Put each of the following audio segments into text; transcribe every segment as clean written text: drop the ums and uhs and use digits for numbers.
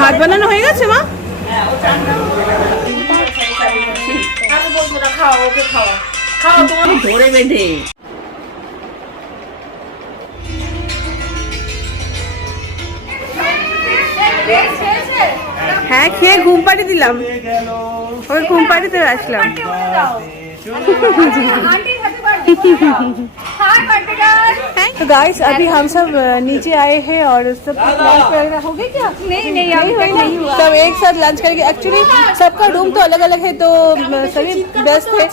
ভাত বানানো হয়ে গেছে মা? খাও ওকে খাওয়া খাও তোমার ধরে বেঁধে হ্যাঁ খেয়ে ঘুম পাড়িয়ে দিলাম, ওই ঘুম পাড়িতে আসলাম। तो गाइस अभी हम सब नीचे आए हैं और सब लंच वगैरह हो गए क्या? नहीं अभी तक नहीं हुआ। सब एक साथ लंच करेंगे। एक्चुअली सबका रूम तो अलग अलग है तो सभी व्यस्त है,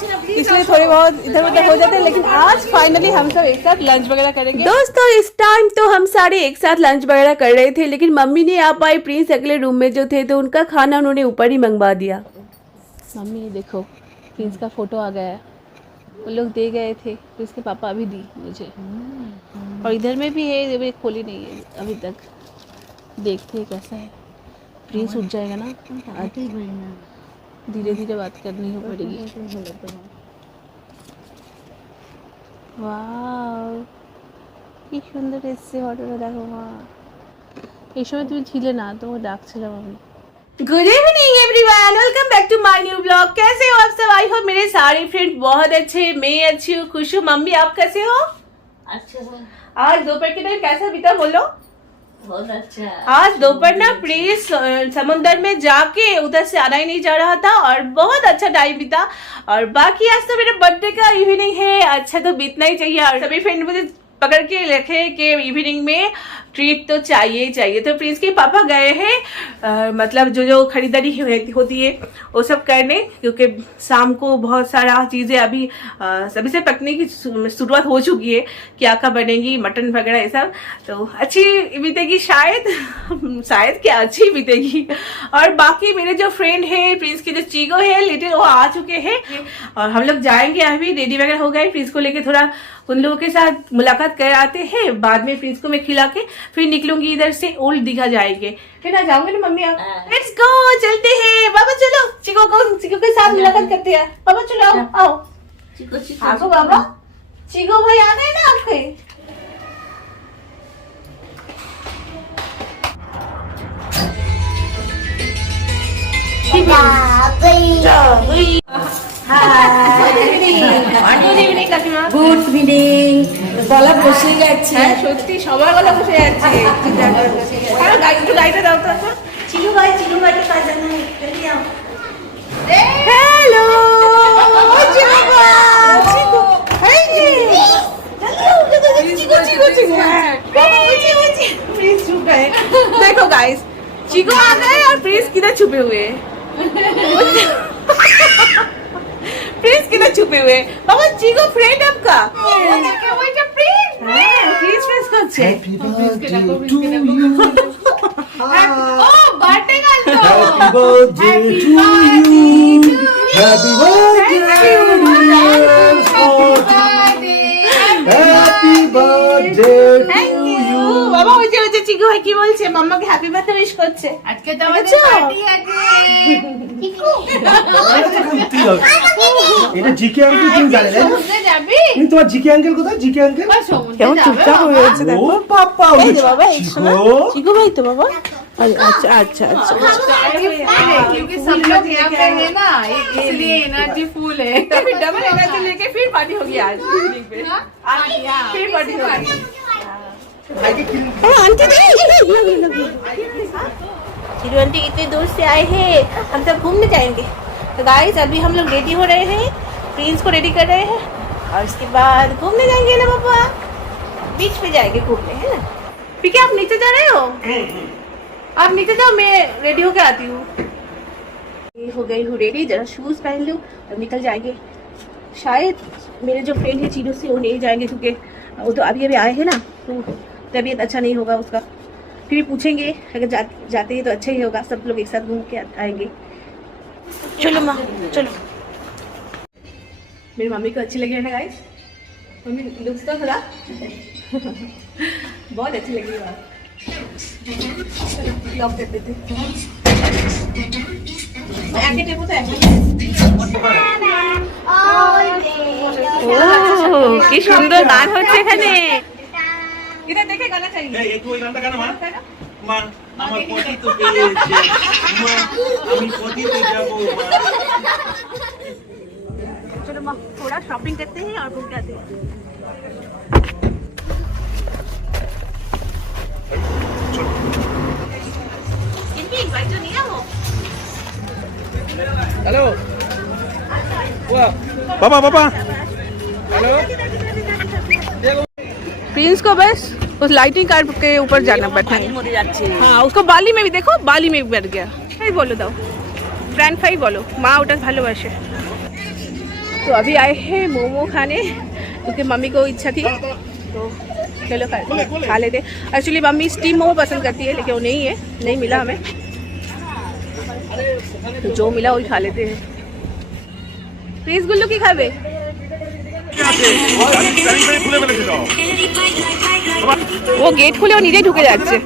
इसलिए थोड़े बहुत इधर उधर हो जाते हैं, लेकिन आज फाइनली हम सब एक साथ लंच वगैरह करेंगे। दोस्तों इस टाइम तो हम सारे एक साथ लंच वगैरह कर रहे थे, लेकिन मम्मी नहीं आ पाई। प्रिंस अगले रूम में जो थे तो उनका खाना उन्होंने ऊपर ही मंगवा दिया। मम्मी देखो प्रिंस का फोटो आ गया है, वो लोग दे गए थे तो इसके पापा अभी दी मुझे। और इधर में भी है, अभी खोली नहीं है अभी तक, देखते हैं कैसा है। प्रिंस उठ जाएगा ना, धीरे धीरे बात करनी हो पड़ेगी। वाव কি সুন্দর এসছে ফটোটা দেখো মা। এই সময় তুমি ছিলে না, তোমাকে ডাকছিলাম আমি। Good evening everyone, welcome back to my new blog. कैसे हो आप सब? आई हो मेरे सारे फ्रेंड बहुत अच्छे, मैं अच्छी हूँ, खुश हूँ। मम्मी आप कैसे हो? अच्छा आज दोपहर के टाइम कैसा बीता बोलो? बहुत अच्छा। आज दोपहर ना प्लीज समुंदर में जाके उधर से आना ही नहीं जा रहा था और बहुत अच्छा टाइम बीता। और बाकी आज तो मेरे बर्थडे का इवनिंग है, अच्छा तो बीतना ही चाहिए। और सभी फ्रेंड मुझे पकड़ के रखे कि इवनिंग में ट्रीट तो चाहिए ही चाहिए। तो प्रिंस के पापा गए हैं मतलब जो खरीदारी होती है वो सब करने, क्योंकि शाम को बहुत सारा चीज़ें अभी सभी से पकने की शुरुआत हो चुकी है, क्या क्या बनेगी, मटन वगैरह ये सब। तो अच्छी बीतेगी शायद शायद क्या अच्छी बीतेगी। और बाकी मेरे जो फ्रेंड है प्रिंस के जो चीगो है लिटिल, वो आ चुके हैं और हम लोग जाएंगे। अभी रेडी वगैरह हो गए, प्रिंस को लेके थोड़ा उन लोगों के साथ मुलाकात कर आते हैं, बाद में प्रिंस को मैं खिला के फिर निकलूंगी इधर से, ओल्ड दिखा जाएंगे। फिर ना जाओगे ना मम्मी आप? लेट्स गो, चलते हैं बाबा, चलो चिको के साथ मुलाकात करते हैं। बाबा चलो आओ आओ बाबा, चिको भाई आ गए ना आपके। Good evening. গলা বসে যাচ্ছে। হ্যাঁ সত্যি সবার গলা বসে যাচ্ছে। একটু গাড়িটা দাও তো এখন। চিলু ভাই के पास जाना है, जल्दी आओ। हेलो चिको देखो गाइस, चिको आ गए और प्रिंस किधर छुपे हुए हैं? प्रिंस किधर छुपे हुए हैं? बाबा चिको फ्रेंड आपका प्रिंस करছে। Happy birthday to you. ও বার্থডে গাল তো। Happy birthday to you. Happy birthday dear Scotty. Happy birthday to you. বাবা ওই যে চিকু ভাই কি বলছে, মাম্মাকে হ্যাপি বার্থডে উইশ করছে। আজকে তো আমাদের পার্টি আছে। এটা জিকে আঙ্কেল তুমি জানে না? সমুদ্রে যাবি? তুমি তোমার জিকে আঙ্কেল কোথায়? জিকে আঙ্কেল কেমন চুপচাপ হয়ে রয়েছে দেখো। ও পাপা এই যে বাবা এই শোনো, চিকু ভাই তো বাবা। अच्छा अच्छा अच्छा क्योंकि सब लोग यहाँ पे है ना, इसलिए एनर्जी फुल है। तो फिर डबल एनर्जी लेके फिर पार्टी होगी आज इवनिंग पे। आज फिर पार्टी होगी। आंटी चिरू आंटी इतनी दूर से आए हैं, हम सब घूमने जाएंगे। तो गाइस अभी हम लोग रेडी हो रहे हैं, प्रिंस को रेडी कर रहे हैं और उसके बाद घूमने जाएंगे ना पापा, बीच पे जाएंगे घूमने, है ना? फिर क्या आप नीचे जा रहे हो? आप नीचे जाओ, मैं रेडी होके आती हूँ। हो गई हूँ रेडी, जरा शूज पहन लूँ और निकल जाएंगे। शायद मेरे जो फ्रेंड है चीनों से वो नहीं जाएंगे, क्योंकि वो तो अभी आए हैं ना, तो तबीयत अच्छा नहीं होगा उसका। फिर पूछेंगे, अगर जाते हैं तो अच्छा ही होगा, सब लोग एक साथ घूम के आएंगे। चलो माँ चलो। मेरी मम्मी को अच्छी लगी है ना गाइस? मम्मी लुक्स तो थोड़ा बहुत अच्छी लगी है। लॉक कर देते কি সুন্দর গান হচ্ছে এখানে। इधर देखे गाना चाहिए। এই তুই গানটা গানা মা। মা আমার পতি তো পেয়েছে মা আমি পতিতে যাব মা चलो माँ थोड़ा शॉपिंग करते हैं और घूम के आते हैं इनकी इनवाइट तो नहीं है वो हेलो বাবা বাবা प्रिंस को बस उस लाइटिंग कार के ऊपर जाना बैठना है हाँ उसको बाली में भी देखो बाली में भी बैठ गया नहीं बोलो दाओ फ्रेंड फाई बोलो माँ उठा ভালোবাসে तो अभी आए हैं मोमो खाने क्योंकि मम्मी को इच्छा थी तो चलो खा लेते एक्चुअली मम्मी स्टीम मोमो पसंद करती है लेकिन वो नहीं है नहीं मिला हमें तो जो मिला वही खा लेते हैं प्लीज गुल्लू की खावे वो गेट खुले और নিজেই ঢুকে যাচ্ছে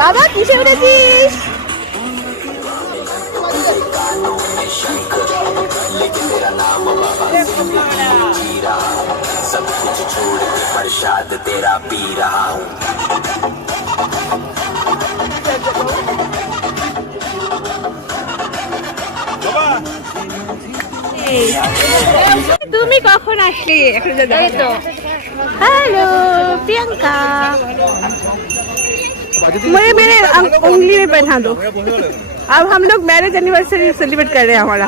বাবা কিসে উঠেছিস सब कुछ छोड़ के प्रसाद तेरा पी रहा हूँ তুমি কখন আসলে हेलो प्रियंका मुझे मेरे उंगली में पहना दो अब हम लोग मैरिज एनिवर्सरी सेलिब्रेट कर रहे हैं हमारा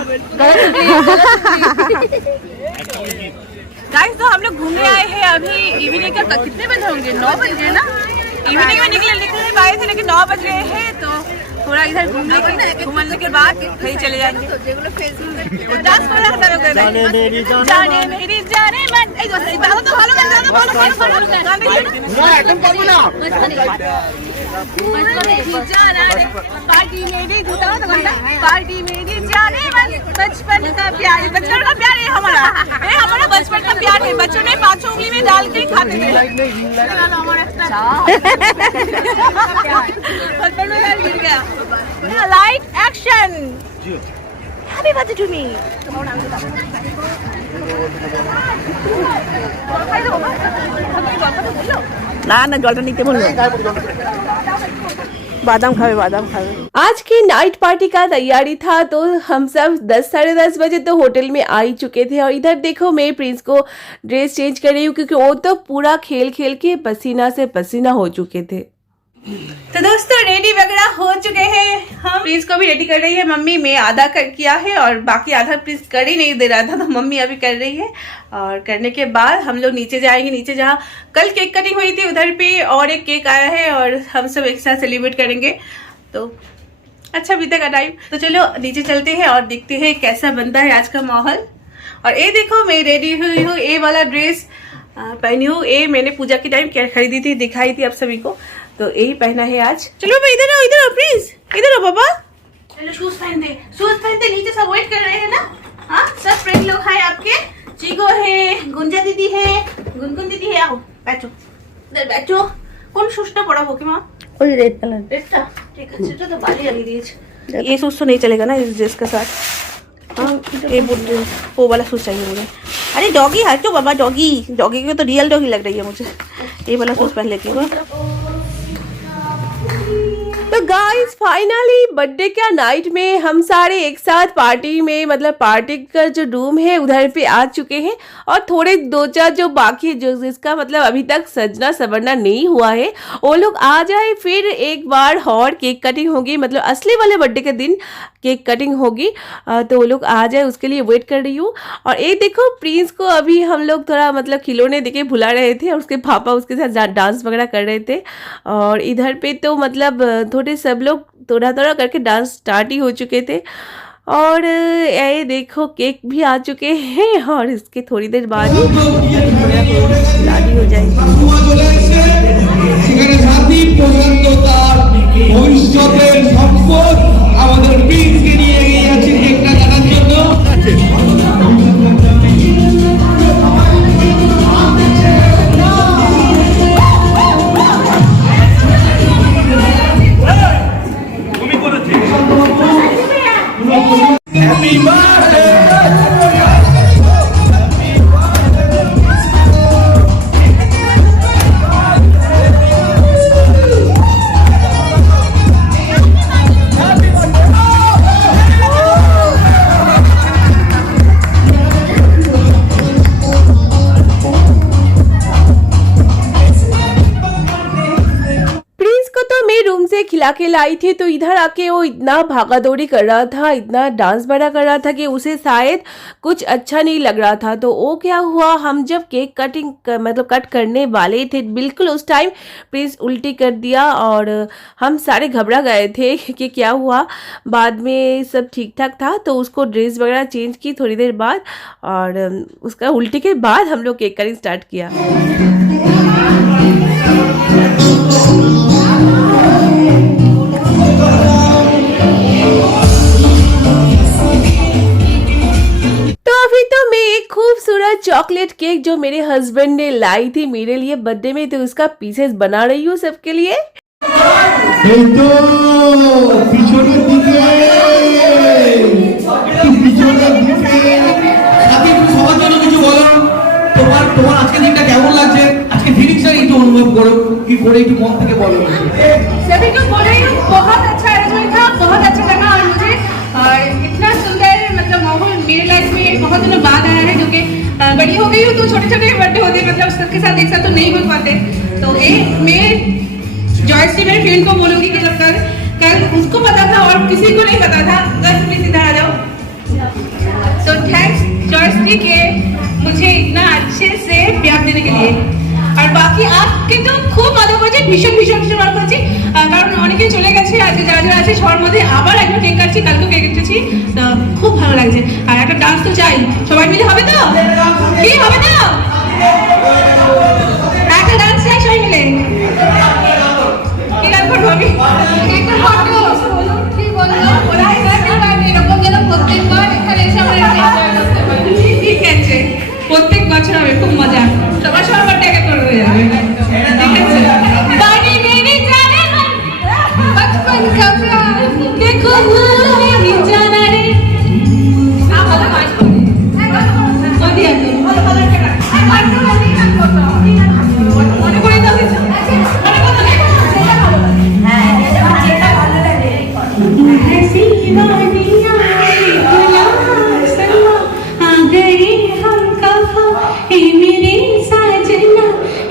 गाइस तो हम लोग घूमने आए हैं अभी इवनिंग का कितने बजे होंगे 9 बज रहे ना इवनिंग में निकलने आए थे लेकिन 9 बज रहे हैं तो थोड़ा इधर घूमने के बाद कहीं चले जाएंगे डांस कर रहा था जाने मेरी जाने मन এই তো ভালো গান গাও ভালো গান না একদম পারবো না पार्टी मेरी घुटाओ तो घंटा पार्टी मेरी जाने मन बचपन का प्यार है हमारा ये हमारा बचपन का प्यार है बच्चों ने 5 उंगली में डाल के खाते थे बचपन में डाल गिर गया light action happy birthday to me ना ना जलटा नीचे बोलो बादाम खावे आज की नाइट पार्टी का तैयारी था तो हम सब 10 साढ़े 10 बजे तो होटल में आ ही चुके थे और इधर देखो मैं प्रिंस को ड्रेस चेंज कर रही हूँ क्योंकि वो तो पूरा खेल के पसीना से पसीना हो चुके थे तो दोस्तों रेडी वगैरह हो चुके हैं हम प्रिंस को भी रेडी कर रही है मम्मी मैं आधा किया है और बाकी आधा प्रिंस कर ही नहीं दे रहा था तो मम्मी अभी कर रही है और करने के बाद हम लोग नीचे जाएंगे नीचे जहाँ कल केक कटिंग हुई थी उधर पे और एक केक आया है और हम सब एक साथ सेलिब्रेट करेंगे तो अच्छा बीतेगा टाइम तो चलो नीचे चलते हैं और देखते हैं कैसा बनता है आज का माहौल और ये देखो मैं रेडी हुई हूँ ये वाला ड्रेस पहनी हूँ ये मैंने पूजा के टाइम खरीदी थी दिखाई थी आप सभी को तो यही पहना है आज चलो मैं इधर आओ प्लीज इधर आओ बाबा चलो शूज पहनते नीचे सब वेट कर रहे हैं ना हाँ सब फ्रेंड लोग हैं आपके चीगो है गुंजा दीदी है गुनगुन दीदी है आओ बैठो इधर बैठो कौन शूजটা পরাবো কি মা ওই রেড কালার রেডটা ঠিক আছে এটা তো বালি লাগিয়ে দিয়েছে ये शूज तो नहीं चलेगा ना इस ड्रेस के साथ हाँ ये वो वाला शूज चाहिए मुझे अरे डॉगी है क्यों बाबा डॉगी को तो रियल डॉगी लग रही है मुझे ये वाला शूज पहन लेती हूँ तो गाइस फाइनली बर्थडे का नाइट में हम सारे एक साथ पार्टी में मतलब पार्टी का जो रूम है उधर पे आ चुके हैं और थोड़े 2-4 जो बाकी जो जिसका मतलब अभी तक सजना संवरना नहीं हुआ है वो लोग आ जाए फिर एक बार और केक कटिंग होगी मतलब असली वाले बर्थडे के दिन केक कटिंग होगी तो वो लोग आ जाए उसके लिए वेट कर रही हूँ और ये देखो प्रिंस को अभी हम लोग थोड़ा मतलब खिलौने देके भुला रहे थे और उसके पापा उसके साथ डांस वगैरह कर रहे थे और इधर पे तो मतलब थोड़े सब लोग थोड़ा करके डांस स्टार्ट ही हो चुके थे और ये देखो केक भी आ चुके हैं और इसके थोड़ी देर बाद शादी हो जाएगी Happy birthday! खिला के लाई थी, तो इधर आके वो इतना भागा दौड़ी कर रहा था, इतना डांस बड़ा कर रहा था कि उसे शायद कुछ अच्छा नहीं लग रहा था। तो वो क्या हुआ, हम जब केक मतलब कट करने वाले थे, बिल्कुल उस टाइम प्रिंस उल्टी कर दिया और हम सारे घबरा गए थे कि क्या हुआ। बाद में सब ठीक ठाक था, तो उसको ड्रेस वगैरह चेंज की थोड़ी देर बाद, और उसका उल्टी के बाद हम लोग केक कटिंग स्टार्ट किया। तो अभी तो मैं एक खूबसूरत चॉकलेट केक जो मेरे हस्बैंड ने लाई थी मेरे लिए बर्थडे में, तो उसका पीसेस बना रही हूँ सबके लिए। তোমার আজকে দিনটা কেমন লাগছে, আজকে ফিলিংসটা একটু অনুভব করো, কি করে একটু মন থেকে বলো। सभी को बोल रही हूँ, बहुत अच्छा अरेंजमेंट था, बहुत अच्छा लगा। और मुझे इतना सुंदर मतलब माहौल मेरे लाइफ में बहुत दिनों बाद आया है, क्योंकि बड़ी हो गई हूँ तो छोटे छोटे बर्थडे होते मतलब सबके साथ एक साथ तो नहीं हो पाते। तो ये मैं जॉयश्री मेरे फ्रेंड को बोलूँगी कि जब कल उसको पता था और किसी को नहीं पता था, बस तुम इधर आ जाओ। तो थैंक्स जॉयश्री के मुझे इतना अच्छे से प्यार देने के लिए। আর বাকি আজ কিন্তু খুব মজা করছি, ভীষণ ভীষণ ভীষণ মজা করছি, কারণ অনেকে চলে গেছে, আজকে যারা যারা আছে সবার মধ্যে আবার একবার কেক কাটছি, কালকেও কেক কেটেছি, তো খুব ভালো লাগছে। আর একটা ডান্স তো চাই, সবাই মিলে হবে তো? কি হবে না? একটা ডান্স চাই সবাই মিলে। কি গান করবো আমি? একটা ফটো কি বললো ওরা এরকম যেন প্রত্যেকবার এখানে এসে আমরা এনজয় করতে পারি। ঠিক আছে, প্রত্যেক বছর হবে, খুব মজা, সবার সবার বার্থডে একে করে হয়ে যাবে। ঠিক আছে, বাড়ি মেরে জানে না বচপন কা প্যার দেখো ভুলে জানা রে। ভালো কাজ করে ওদি আছে, ভালো ভালো একটা মনে করে দাও কিছু মনে কথা লেখো, সেটা ভালো লাগে। হ্যাঁ, এটা ভালো লাগে। ऐसी वादियां आ गए हम कहाँ, हे मेरे साजना,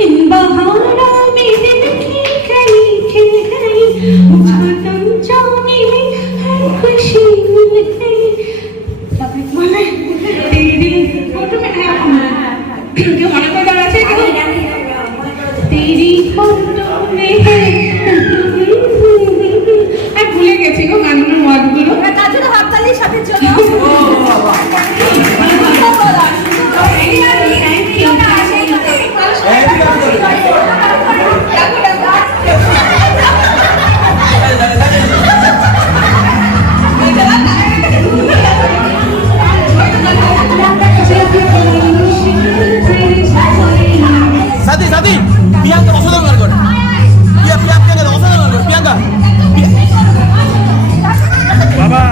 इन बहारों में दिल की कली खिल गई, मुझको तुम जाने हर खुशी मिल गई। মানে तेरी फोटो में है क्यों মনে করে দাঁড়া আছে কেউ? तेरी फोटो में है ভুলে গেছি গো গানগুলোর ওয়ার্ডগুলো। তার জন্য হাততালির সাথে চলো। সাথী সাথী প্রিয়াঙ্কা অসাধারণ করে, প্রিয়াঙ্কা অসাধারণ করে, প্রিয়াঙ্কা বাবা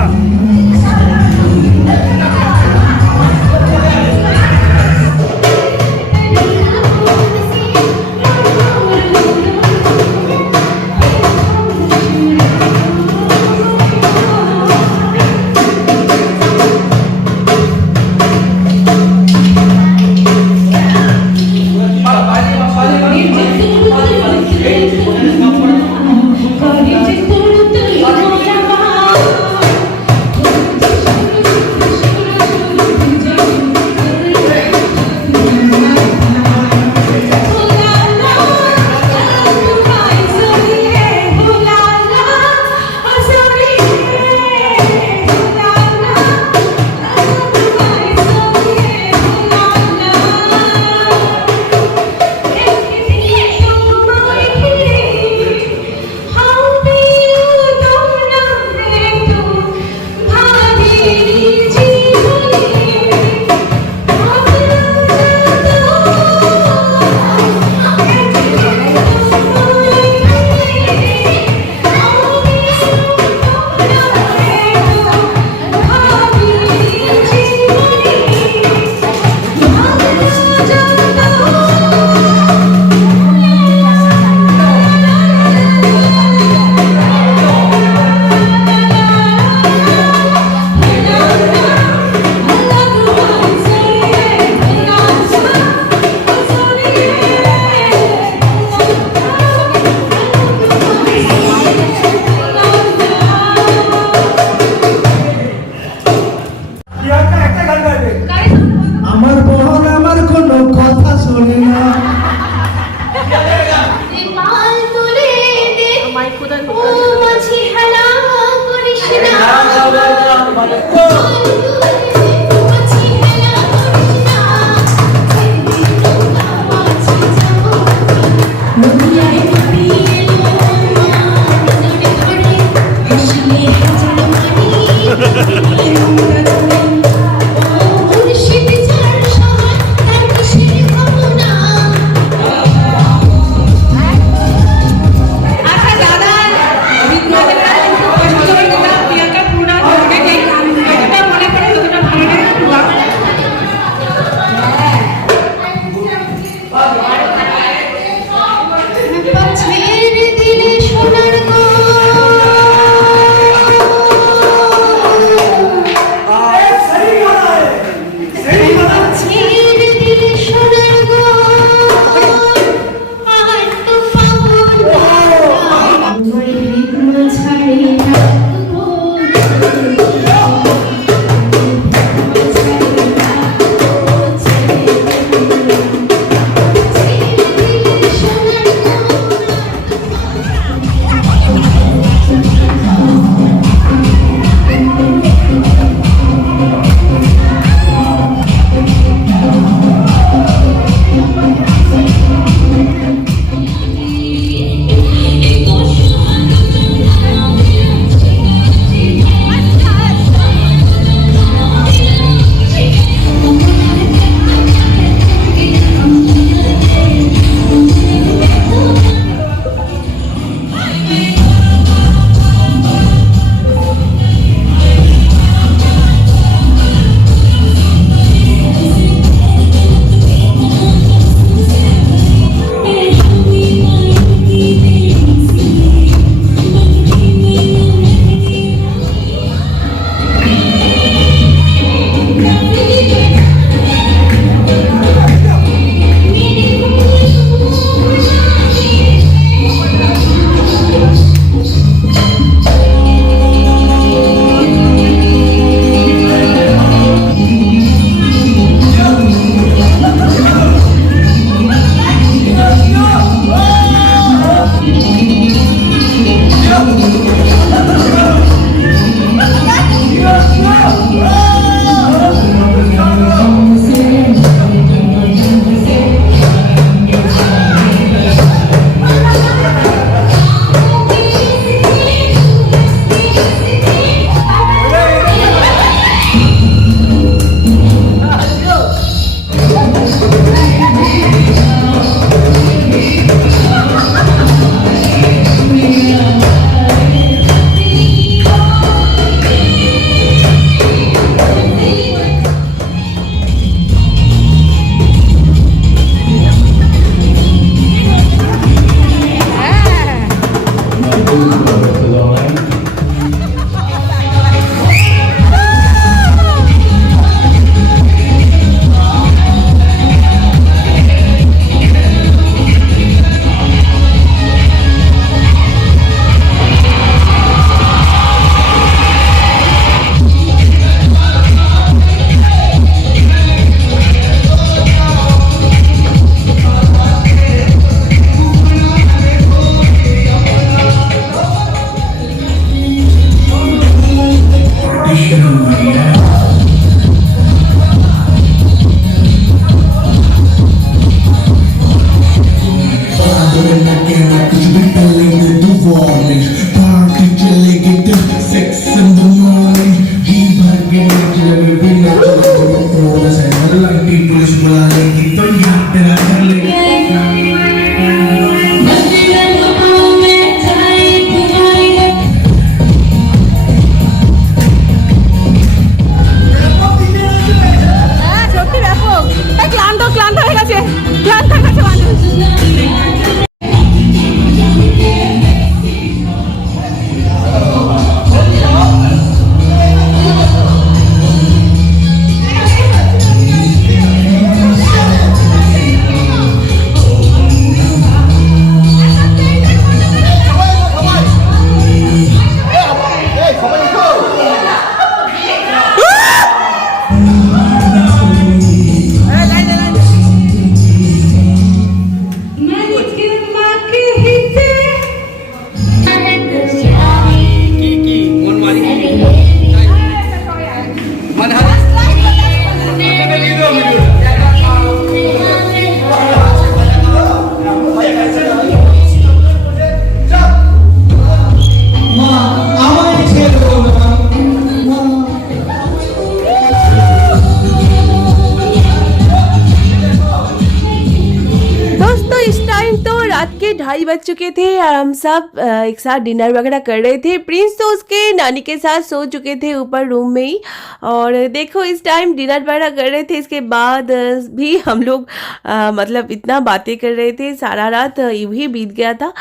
रात के 2:30 बज चुके थे और हम सब एक साथ डिनर वगैरह कर रहे थे। प्रिंस तो उसके नानी के साथ सो चुके थे ऊपर रूम में ही, और देखो इस टाइम डिनर वगैरह कर रहे थे। इसके बाद भी हम लोग मतलब इतना बातें कर रहे थे, सारा रात यूं ही बीत गया था।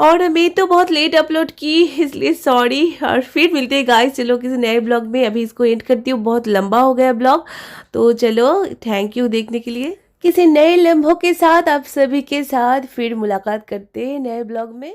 और मैं तो बहुत लेट अपलोड की, इसलिए सॉरी। और फिर मिलते हैं गाइस, चलो किसी नए ब्लॉग में। अभी इसको एंड करती हूँ, बहुत लंबा हो गया ब्लॉग, तो चलो थैंक यू देखने के लिए। किसी नए लम्हों के साथ आप सभी के साथ फिर मुलाकात करते हैं नए ब्लॉग में।